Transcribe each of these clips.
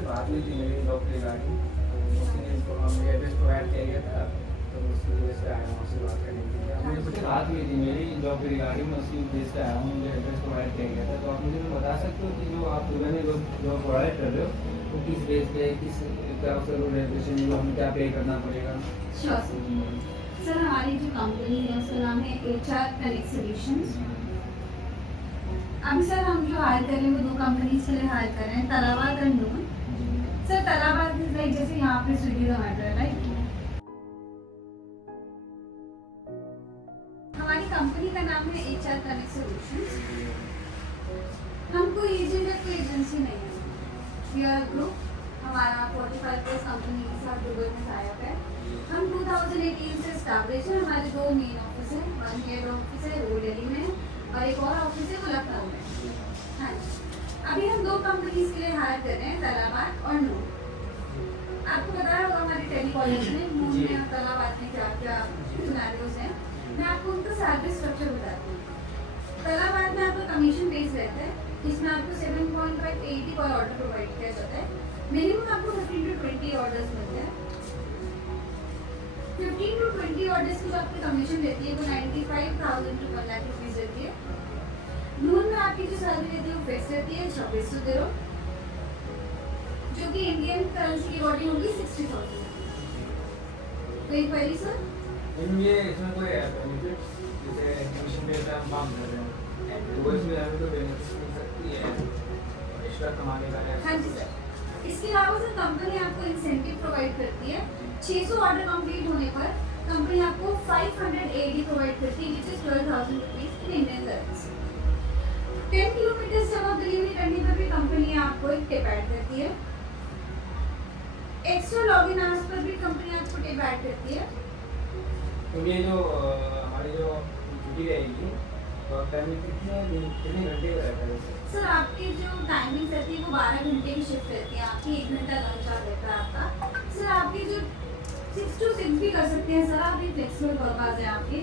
से बात हुई थी मेरी जॉब के रिगार्डिंग, तो उसी ने मुझे एड्रेस प्रोवाइड किया गया था, तो उसकी वजह से आया हूँ उससे बात करने के लिए। मुझे कुछ बात हुई थी मेरी जॉब के रिगार्डिंग, मैं उसी वजह से आया हूँ, मुझे एड्रेस प्रोवाइड किया गया था। तो आप मुझे बता सकते हो कि जो आप मैंने जो प्रोवाइड कर रहे हो वो किस बेस पे, किस क्या उसका रूल रेगुलेशन, जो हमें क्या पे करना पड़ेगा? श्योर सर, हमारी जो कंपनी है उसका नाम है HR कनेक्ट सॉल्यूशंस। अभी सर हम जो हायर कर रहे हैं वो दो कंपनीज के लिए हायर कर रहे हैं, तलाबाद और नून। सर तलाबाद इज लाइक जैसे यहाँ पे स्विगी जोमेटो है, राइट? हमारी कंपनी का नाम है HR कनेक्ट सॉल्यूशंस। हम कोई एजेंट या कोई एजेंसी नहीं है, वी आर ग्रुप। हमारा 45 प्लस कंपनी के साथ दुबई में टाइप है। हम 2018 से स्टैब्लिश है। हमारे दो मेन ऑफिस है, वन हेड ऑफिस है वो दिल्ली में और एक और ऑफिस है वो लखनऊ में। हाँ जी, अभी हम दो कंपनीज के लिए हायर कर रहे हैं, तलाबाद और नून। आपको बताया होगा हमारी टेलीकॉलिंग में नून में और तलाबाद में क्या क्या सिनेरियोज हैं। मैं आपको उनका सैलरी स्ट्रक्चर बताती हूँ। तलाबाद में आपका कमीशन बेस रहता है, इसमें आपको 7.580 पर ऑर्डर प्रोवाइड किया जाता है। मिनिमम आपको 15 to 20 ऑर्डर्स मिलते हैं। 15 to 20 ऑर्डर्स की जो आपकी कमीशन रहती है वो 95,000 to 1 लाख रुपीज रहती है। नून में आपकी जो सैलरी रहती है वो फिक्स रहती है 2600 दिरहम, जो कि इंडियन करेंसी की बॉडी होगी 60,000। कोई क्वेरी सर? ये इसमें कोई बेनिफिट्स जैसे कमीशन पे हम काम कर रहे हैं, तो वो इसमें हमें कोई बेनिफिट्स मिल सकती है एक्स्ट्रा कमाने का? हाँ जी सर, इसके अलावा सर कंपनी आपको इंसेंटिव प्रोवाइड करती है। 600 ऑर्डर कंप्लीट होने पर कंपनी आपको 500 AD प्रोवाइड करती है, which is 12,000 rupees in Indian currency. 10 kilometre से अब डिलीवरी करने पर भी कंपनी आपको एक टिप ऐड करती है। एक्स्ट्रा लॉगिन आवर्स पर भी कंपनी आपको टिप ऐड करती है। तो ये जो हमारी जो छुट्टी रहेगी तो टाइमिंग कितने घंटे का रहता है? सर आपकी जो टाइमिंग रहती है वो 12 घंटे की शिफ्ट रहती है आपकी, 1 घंटा लंच आ रहता है आपका। सर आपकी जो 6 to 6 भी कर सकते हैं सर, आप ये फ्लेक्सिबल पर्पज है आपके,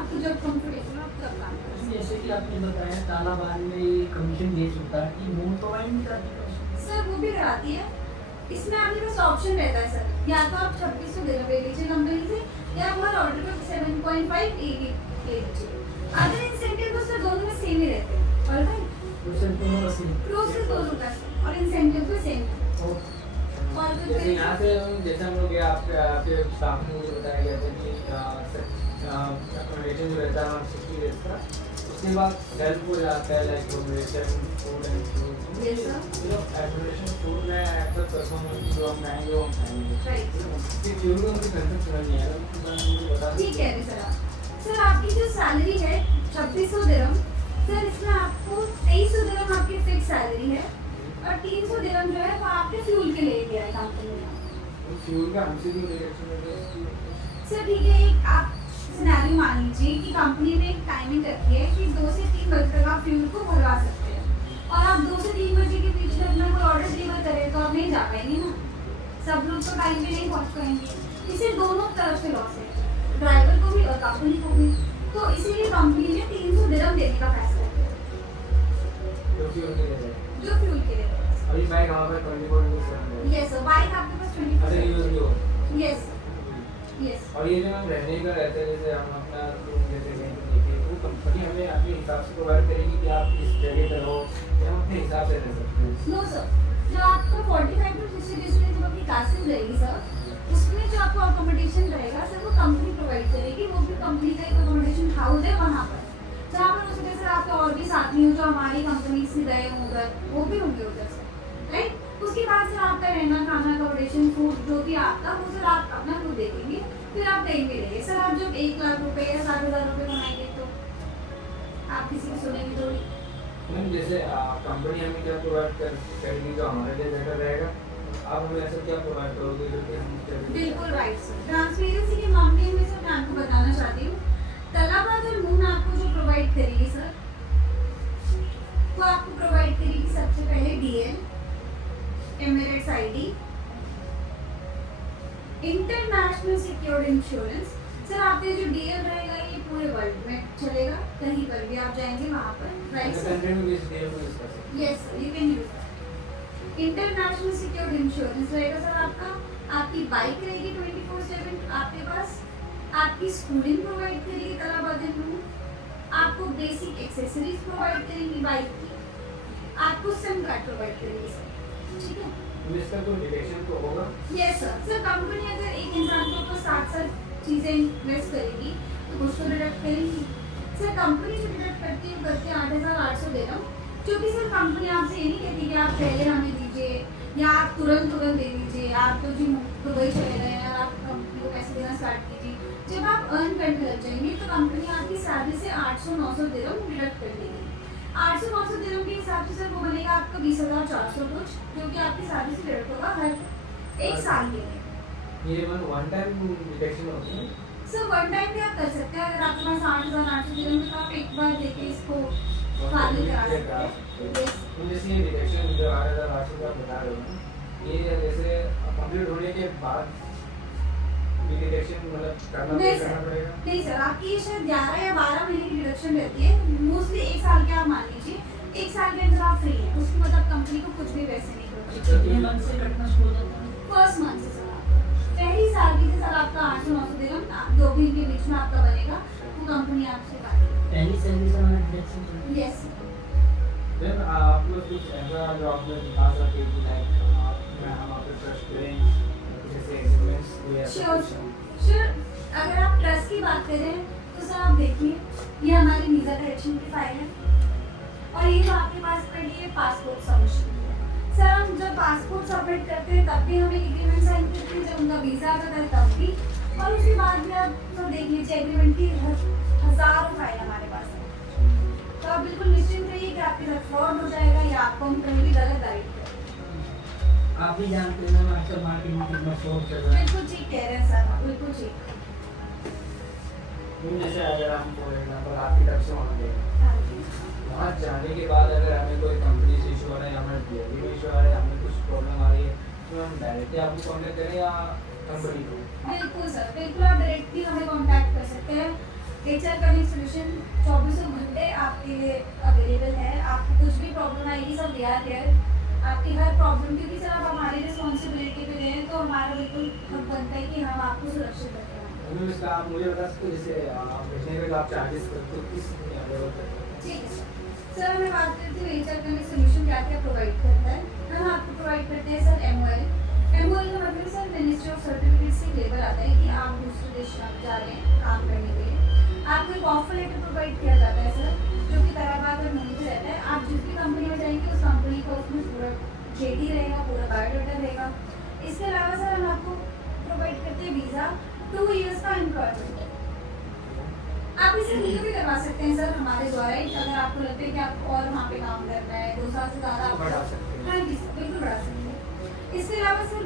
आपको जब कंफर्टेबल आप तब काम कर सकते हैं। जैसे कि आपने बताया तालाबाद में ये कमीशन बेस होता है कि नून प्रोवाइड नहीं करती? सर वो भी कराती है। इसमें आपके पास ऑप्शन रहता है सर, या तो आप 2600 दे रहे लीजिए कंपनी से, या आप हर ऑर्डर पर 7.5 AD ले लीजिए। अदर इंसेंटिव तो सर दोनों में सेम ही रहते हैं, ऑलराइट? प्रोसेस दोनों का और इंसेंटिव तो सेम है। और जैसे यहाँ से जैसे हम लोग आपके स्टाफ ने मुझे बताया गया था कि अकोमोडेशन जो रहता है 60 डेज का, उसके बाद हेल्प हो जाता है like accommodation, food and fruit. Yes, sir. जो अकोमोडेशन फूड में एक्सेप्ट करता हूँ कि जो हम खाएंगे वो हम खाएंगे। राइट, ये फ्यूल का मुझे कंसेप्ट समझ नहीं आया, मुझे बता ठीक कह रहे सर आप। सर आपकी जो सैलरी है 2600 दिरहम, सर इसमें आपको 2300 दिरहम आपकी फिक्स सैलरी है और 300 दिरहम जो है वो आपके फ्यूल के लिए दिया है कंपनी ने। फ्यूल का हमसे भी रिएक्शन है। सर ठीक है, एक आप सिनेरियो मान लीजिए कि कंपनी ने एक टाइमिंग रखी है कि 2 से 3 बजे तक आप फ्यूल को भरवा सकते हैं, और आप 2 से 3 बजे के बीच में अपना कोई ऑर्डर डिलीवर करें तो आप नहीं जा पाएंगे ना, सब लोग तो टाइम पे नहीं पहुंच पाएंगे। इसे दोनों तरफ से लॉस है, ड्राइवर को भी और कंपनी को भी। तो इसीलिए कंपनी ने 300 दिरहम देने का फैसला किया जो फ्यूल के लिए जो फ्यूल के लिए। अभी बाइक हमारे 24/7 यस सर, बाइक आपके पास 24 यूज भी हो। 24। Yes yes. और ये जो हम रहने का रहता है, जैसे हम अपना रूम जैसे रेंट लेके, वो कंपनी हमें अपने हिसाब से प्रोवाइड करेगी कि आप इस जगह पर रहो, या हम अपने हिसाब से रह सकते हैं? नो सर, जो आपको 45 to 60 डेज में जो आपकी क्लासेस रहेगी सर, उसमें जो आपको अकोमोडेशन रहेगा सर वो कंपनी प्रोवाइड करेगी। वो भी कंपनी का एक अकोमोडेशन हाउस है वहाँ पर, जहाँ पर उसके सर आपके और भी साथी हो जो हमारी कंपनी से गए हों उधर, वो भी होंगे उधर सर, राइट? उसके बाद सर आपका रहना खाना अकोमोडेशन फूड जो भी आपका वो सर आप अपना खुद देखेंगे, फिर आप कहीं भी रहिए। सर आप जब 1 लाख रुपए या 60,000 रुपये कमाएंगे तो आप किसी की सुनेंगे थोड़ी। मैम जैसे कंपनी हमें क्या प्रोवाइड करेगी जो हमारे लिए बेटर रहेगा, आप हमें ऐसा क्या प्रोवाइड करोगे जो कि हम बिल्कुल राइट सर। ट्रांसपेरेंसी के मामले में सर मैं आपको बताना चाहती हूँ, तलाबाद और नून आपको जो प्रोवाइड करेगी सर, वो आपको प्रोवाइड करेगी सबसे पहले DL, Emirates ID, international secured insurance. Sir आपके जो DL रहेगा ये पूरे वर्ल्ड में चलेगा, कहीं पर भी आप जाएंगे वहाँ पर, राइट सर? कंट्री में भी इस डील को यूज कर सकते हैं। Yes sir, you can use international secured insurance रहेगा सर आपका, आपकी बाइक रहेगी 24/7 आपके पास, आपकी स्कूलिंग प्रोवाइड करेगी तलाबाद में, आपको बेसिक एक्सेसरीज प्रोवाइड करेंगी बाइक की, आपको सिम कार्ड प्रोवाइड करेगी सर, ठीक है। तो इसका कोई डिटेक्शन तो होगा? Yes sir. सर कंपनी अगर एक इंसान के ऊपर 60 चीज़ें इन्वेस्ट करेगी तो कुछ तो डिडक्ट करेंगी सर। कंपनी जो डिडक्ट करती है करते 8,800 दे रहा हूँ, क्योंकि सर कंपनी आपसे ये नहीं कहती कि आप पहले हमें दीजिए या आप तुरंत दे दीजिए, आप तो जी दुबई चले गए हैं और आप कंपनी को पैसे देना स्टार्ट कीजिए। जब आप अर्न करने लग जाएंगे तो कंपनी आपकी सैलरी से 800-900 दिरहम डिडक्ट कर देगी। 800-900 दिरहम के हिसाब से सर वो बनेगा आपका 20,400 कुछ, जो कि आपकी सैलरी से डिडक्ट होगा हर एक साल के लिए। ये वन टाइम डिटेक्शन होती है? सर वन टाइम भी आप कर सकते हैं, अगर आपके पास 8,800 दिरहम है तो आप एक बार देके इसको फाइनल करा सकते हैं। यस तो जैसे ये डिटेक्शन जो 8,800 का बता रहे हो ना, ये जैसे कंप्लीट होने के बाद ये डिटेक्शन मतलब करना पड़ेगा? नहीं सर, आपकी ये शायद 11 या 12 महीने की डिडक्शन रहती है, मोस्टली एक साल के आप मान लीजिए, एक साल के अंदर आप फ्री हैं, उसके बाद आप कंपनी को कुछ भी पैसे नहीं करते। कितने मंथ से कटना शुरू होता है? फर्स्ट मंथ से सर पहली साल की से सर आपका 800-900 दिरहम जो भी इनके बीच में आपका बनेगा वो कंपनी आपसे काटेगी। पहली सैलरी से हमारा डिडक्शन। यस देन आप लोग कुछ ऐसा जो आप लोग बता सके कि लाइक हम आप पे ट्रस्ट करें, जैसे एग्रीमेंट्स कोई ऐसा श्योर कुछ? श्योर। अगर आप ट्रस्ट की बात कर रहे हैं तो सर आप देखिए ये हमारी वीज़ा करेक्शन की फाइल है और ये जो आपके पास पड़ी है पासपोर्ट सबमिशन। सर हम जब पासपोर्ट सबमिट करते हैं तब भी हमें एग्रीमेंट साइन करते हैं, जब उनका वीज़ा आता है तब भी, और उसके बाद भी आप तो देख लीजिए एग्रीमेंट की हज़ारों फाइल हमारे पास है। तो आप बिल्कुल निश्चिंत रहिए कि आपके साथ फ्रॉड हो जाएगा या आपको हम कहीं भी गलत गाइड करें। आप भी जानते हैं ना आजकल मार्केट में कितना फ्रॉड चल रहा है। बिल्कुल ठीक कह रहे हैं सर, बिल्कुल ठीक। जैसे अगर हम फॉर एग्जांपल आपकी तरफ से वहाँ गए, हाँ जी वहाँ जाने के बाद अगर हमें कोई कंपनी से इशू आ रहा है, हमें डिलीवरी में इशू आ रहा है, हमें कुछ प्रॉब्लम आ रही है, तो हम डायरेक्टली आपको कॉन्टेक्ट करें या कंपनी को? बिल्कुल सर, बिल्कुल आप डायरेक्टली हमें कांटेक्ट कर सकते हैं। HR कनेक्ट सॉल्यूशन 24 घंटे आपके लिए अवेलेबल है। आपको कुछ भी प्रॉब्लम आएगी सब वी आर हियर, आपकी हर प्रॉब्लम, क्योंकि सर आप हमारी रिस्पॉन्सिबिलिटी पे गए हैं तो हमारा बिल्कुल हक बनता है कि हम आपको सुरक्षित रखें। मैम इसका आप मुझे बता सकते हो, जैसे आप भेजने के आप चार्जेस करते हो किस लेवल पर? ठीक है सर, मैं बात करती हूँ HR कनेक्ट सॉल्यूशन क्या क्या प्रोवाइड करता है। हम आपको प्रोवाइड करते हैं सर MOL का मतलब सर मिनिस्ट्री ऑफ सर्टिफिकेट से लेबर आता है कि आप दूसरे देश में जा रहे हैं काम करने के लिए। आपको एक ऑफर लेटर प्रोवाइड किया जाता है सर, जो कि तलाबाद और मुंबई में रहता है। आप जिस भी कंपनी में जाएंगे उस कंपनी का उसमें पूरा JD रहेगा, पूरा बायोडाटा रहेगा। इसके अलावा सर हम आपको प्रोवाइड करते हैं वीज़ा 2 इयर्स का एम्प्लॉयमेंट। आप इसे रिन्यू भी करवा सकते हैं सर हमारे द्वारा ही, अगर आपको लगता है कि आपको और वहाँ पे काम करना है 2 साल से ज़्यादा आप बढ़ा सकते हैं। हाँ जी सर, बिल्कुल बढ़ा सकते हैं। इसके अलावा सर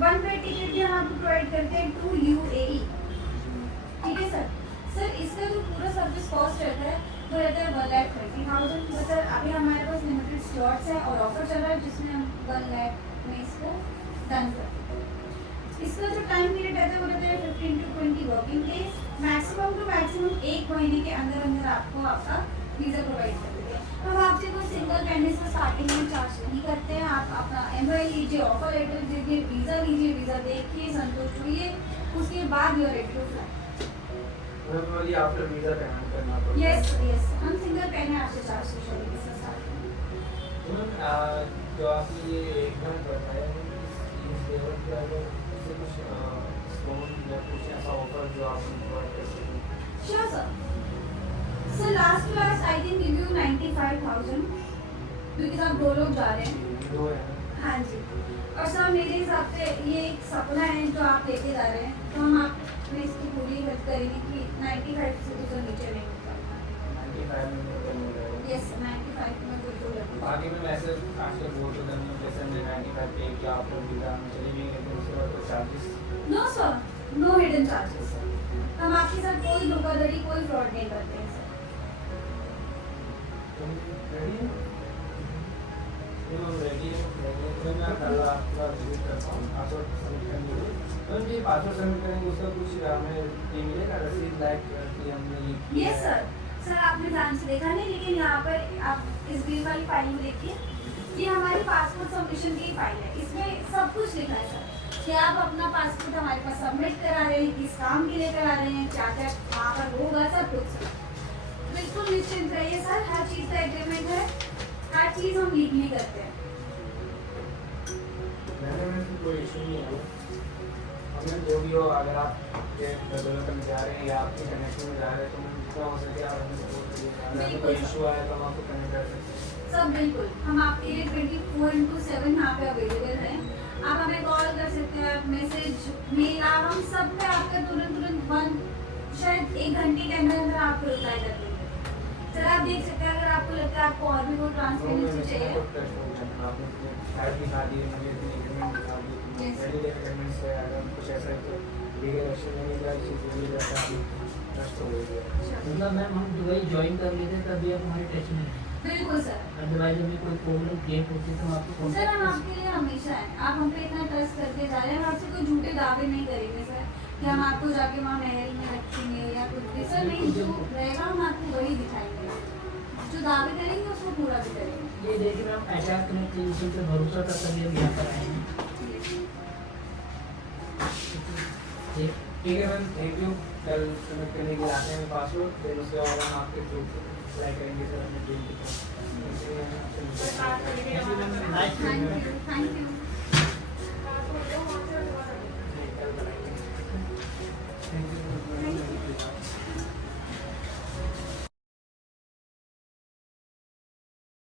वन वे टिकट भी हम आपको प्रोवाइड करते हैं टू UAE, ठीक है सर। सर इसका जो पूरा सर्विस कॉस्ट रहता है वो रहता है 1,30,000। तो सर अभी हमारे पास लिमिटेड स्लॉट्स हैं और ऑफर चल रहा है जिसमें हम 1 लाख में इसको डन करते हैं। इसका जो टाइम पीरियड रहता है वो रहता है 15 to 20 working days, maximum to maximum 1 महीने के अंदर अंदर आपको आपका वीज़ा प्रोवाइड कर देते हैं। हम आपसे कोई सिंगल पेमेंट से स्टार्टिंग में चार्ज नहीं करते हैं। आप अपना MOL लीजिए, ऑफर लेटर लीजिए, वीज़ा देखिए, संतुष्ट हुई, उसके बाद you are ready to fly. मतलब ये आफ्टर वीज़ा पेमेंट करना पड़ेगा? यस यस, हम सिंगल पेमेंट आपसे चार्ज करेंगे सर स्टार्ट में। मैम जो आपने ये एकदम बताया है इस लेवल पे अगर इससे कुछ डिस्काउंट या कुछ ऐसा ऑफर जो आप प्रोवाइड कर सकें? Sure sir. Sir last to last I can give you 95,000 क्योंकि आप 2 लोग जा रहे हैं। दो है ना? हाँ जी, और सर मेरे हिसाब से ये एक सपना है जो आप लेके जा रहे हैं, तो हम आपने इसकी पूरी हेल्प करेंगे कि 95 से तो नीचे नहीं निकलना। 95 में मिल जाएगा? यस 95 में बिल्कुल लगेगा। बाकी में वैसे आजकल बहुत होता है, जैसे हमने 95 पे कि आप लोग वीज़ा में चले गए लेकिन उसके बाद कोई charges? No sir, no hidden charges. हम आपके साथ कोई धोखाधड़ी, कोई फ्रॉड नहीं करते हैं सर। रेडी है? रेडी है, तो मैं कल आपका विजिट करता हूँ, पासवर्ड सबमिट करने के लिए। तो ये पासवर्ड सबमिट करेंगे उसका कुछ हमें ये मिलेगा रसीद लाइक कि हमने ये यस सर। सर आपने ध्यान से देखा नहीं, लेकिन यहाँ पर आप इस ग्रीन वाली फाइल में देखिए, ये हमारी पासपोर्ट सबमिशन की फाइल है। इसमें सब कुछ लिखा है सर कि आप अपना पासपोर्ट हमारे पास सबमिट करा रहे हैं, किस काम के लिए करा रहे हैं, क्या क्या वहाँ पर होगा, सब कुछ सर। बिल्कुल निश्चिंत रहिए सर, हर चीज़ का एग्रीमेंट है, हर चीज़ हम लीगली करते हैं। कोई इशू नहीं है, हमें जो भी हो, अगर आप ये डेवलपमेंट में जा रहे हैं या आपके कनेक्शन में जा रहे हैं तो मैं जितना हो सके आप हमें सपोर्ट करिए। अगर हमें कोई इशू आए तो हम आपको कनेक्ट कर सकते हैं। सब बिल्कुल, हम आपके लिए 24/7 यहाँ पे अवेलेबल हैं। आप हमें कॉल कर सकते हैं, आप मैसेज, मेल, आप हम सब पे आपका तुरंत शायद 1 घंटे के अंदर आपको रिप्लाई कर देंगे। सर आप देख सकते हैं, अगर आपको लगता है आपको और भी कोई ट्रांसपेरेंसी चाहिए, आपने शायद दिखा दिए मुझे इतनी एग्रीमेंट दिखा दी, मेरी एग्रीमेंट से अगर कुछ ऐसा है तो लीगल एक्शन लेने का चीज़ बोली जाता है, ट्रस्ट हो गई। मतलब मैम हम दुबई ज्वाइन कर लेते तभी आप हमारे टच में हैं। बिल्कुल सर। अदरवाइज हमें कोई प्रॉब्लम क्रिएट होती तो हम आपको सर हम कॉन्टैक्ट आपके लिए हमेशा हैं, आप हम पे इतना ट्रस्ट करके जा रहे हैं, हम आपसे कोई झूठे दावे नहीं करेंगे सर कि हम आपको जाके वहाँ महल में रखेंगे या कुछ भी। सर नहीं, जो रहेगा हम आपको वही दिखाएंगे, जो दावे करेंगे उसको पूरा भी करेंगे। ये देखिए मैम एचआर कनेक्ट एजेंसी पे भरोसा कर तभी हम यहाँ पर आए हैं। ठीक है मैम, थैंक यू। कल सबमिट करने के लिए आते हैं पासवर्ड, फिर उसके बाद हम आपके थ्रू अप्लाई करेंगे सर अपने टीम की तरफ। Thank you.